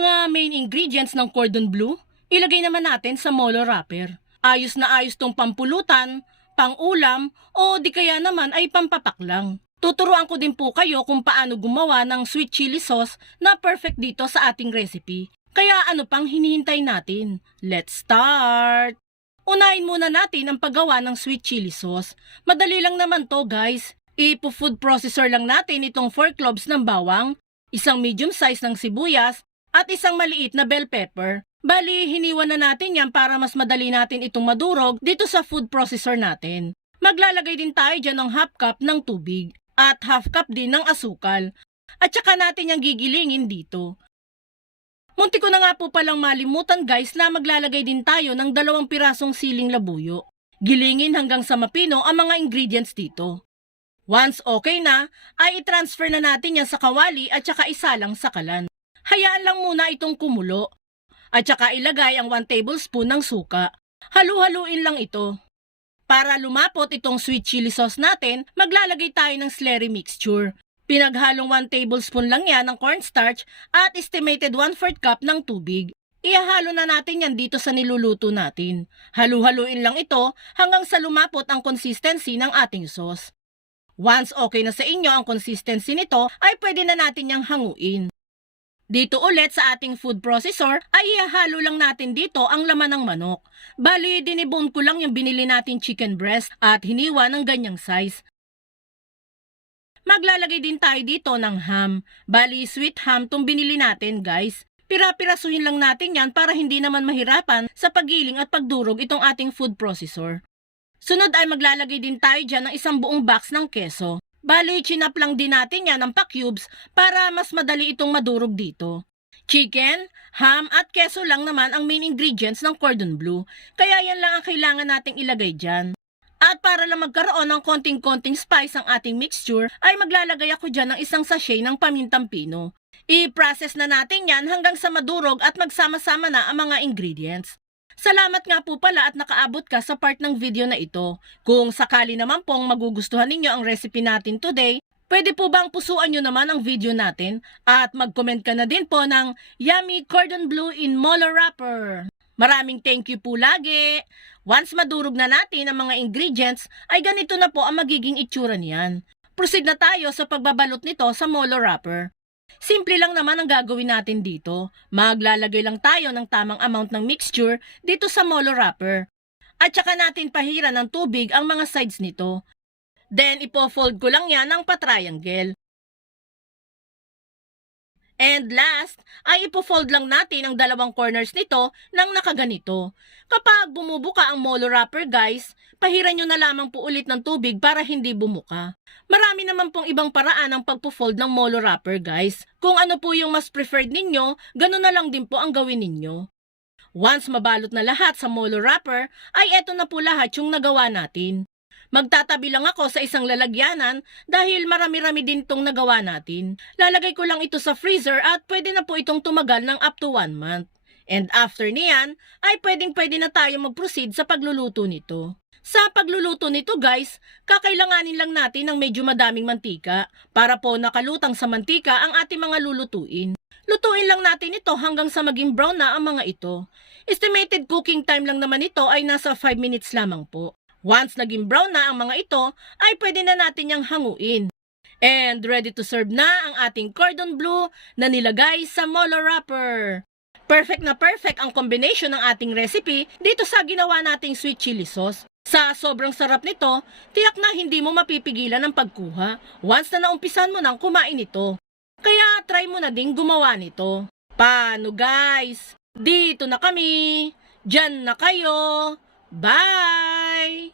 mga main ingredients ng cordon bleu, ilagay naman natin sa molo wrapper. Ayos na ayos tong pampulutan, pang-ulam, o di kaya naman ay pampapak lang. Tuturuan ko din po kayo kung paano gumawa ng sweet chili sauce na perfect dito sa ating recipe. Kaya ano pang hinihintay natin? Let's start! Unahin muna natin ang paggawa ng sweet chili sauce. Madali lang naman to guys. Ipo-food processor lang natin itong 4 cloves ng bawang, isang medium size ng sibuyas, at isang maliit na bell pepper. Bali, hiniwan na natin yan para mas madali natin itong madurog dito sa food processor natin. Maglalagay din tayo dyan ng half cup ng tubig at half cup din ng asukal. At saka natin yung gigilingin dito. Munti ko na nga po palang malimutan guys na maglalagay din tayo ng dalawang pirasong siling labuyo. Gilingin hanggang sa mapino ang mga ingredients dito. Once okay na, ay i-transfer na natin yan sa kawali at saka isalang sa kalan. Hayaan lang muna itong kumulo. At saka ilagay ang 1 tablespoon ng suka. Halu-haluin lang ito. Para lumapot itong sweet chili sauce natin, maglalagay tayo ng slurry mixture. Pinaghalong 1 tablespoon lang yan ng cornstarch at estimated 1/4 cup ng tubig. Ihahalo na natin yan dito sa niluluto natin. Halu-haluin lang ito hanggang sa lumapot ang consistency ng ating sauce. Once okay na sa inyo ang consistency nito, ay pwede na natin yang hanguin. Dito ulit sa ating food processor ay ihahalo lang natin dito ang laman ng manok. Bali, dinibone ko lang yung binili natin chicken breast at hiniwa ng ganyang size. Maglalagay din tayo dito ng ham. Bali, sweet ham tong binili natin guys. Pira-pirasuhin lang natin yan para hindi naman mahirapan sa paggiling at pagdurog itong ating food processor. Sunod ay maglalagay din tayo dyan ng isang buong box ng keso. Bali, chinap lang din natin yan ng pa-cubes para mas madali itong madurog dito. Chicken, ham at keso lang naman ang main ingredients ng cordon bleu, kaya yan lang ang kailangan nating ilagay dyan. At para lang magkaroon ng konting-konting spice ang ating mixture, ay maglalagay ako dyan ng isang sachet ng pamintang pino. I-process na natin yan hanggang sa madurog at magsama-sama na ang mga ingredients. Salamat nga po pala at nakaabot ka sa part ng video na ito. Kung sakali naman pong magugustuhan ninyo ang recipe natin today, pwede po bang pusuan nyo naman ang video natin at mag-comment ka na din po ng Yummy Cordon Bleu in Molo Wrapper. Maraming thank you po lagi. Once madurog na natin ang mga ingredients, ay ganito na po ang magiging itsura niyan. Proceed na tayo sa pagbabalot nito sa molo wrapper. Simple lang naman ang gagawin natin dito. Maglalagay lang tayo ng tamang amount ng mixture dito sa molo wrapper. At saka natin pahiran ng tubig ang mga sides nito. Then ipo-fold ko lang yan ng patriangle. And last, ay ipo-fold lang natin ang dalawang corners nito ng nakaganito. Kapag bumubuka ang molo wrapper guys, pahiran nyo na lamang po ulit ng tubig para hindi bumuka. Marami naman pong ibang paraan ng pagpo-fold ng molo wrapper guys. Kung ano po yung mas preferred ninyo, ganun na lang din po ang gawin ninyo. Once mabalot na lahat sa molo wrapper, ay eto na po lahat yung nagawa natin. Magtatabi lang ako sa isang lalagyanan dahil marami-rami din itong nagawa natin. Lalagay ko lang ito sa freezer at pwede na po itong tumagal ng up to 1 month. And after niyan, ay pwedeng pwede na tayo mag-proceed sa pagluluto nito. Sa pagluluto nito guys, kakailanganin lang natin ng medyo madaming mantika para po nakalutang sa mantika ang ating mga lulutuin. Lutuin lang natin ito hanggang sa maging brown na ang mga ito. Estimated cooking time lang naman ito ay nasa 5 minutes lamang po. Once naging brown na ang mga ito, ay pwede na natin yang hanguin. And ready to serve na ang ating cordon bleu na nilagay sa molo wrapper. Perfect na perfect ang combination ng ating recipe dito sa ginawa nating sweet chili sauce. Sa sobrang sarap nito, tiyak na hindi mo mapipigilan ang pagkuha once na naumpisan mo nang kumain ito. Kaya try mo na din gumawa nito. Paano guys? Dito na kami. Diyan na kayo. Bye!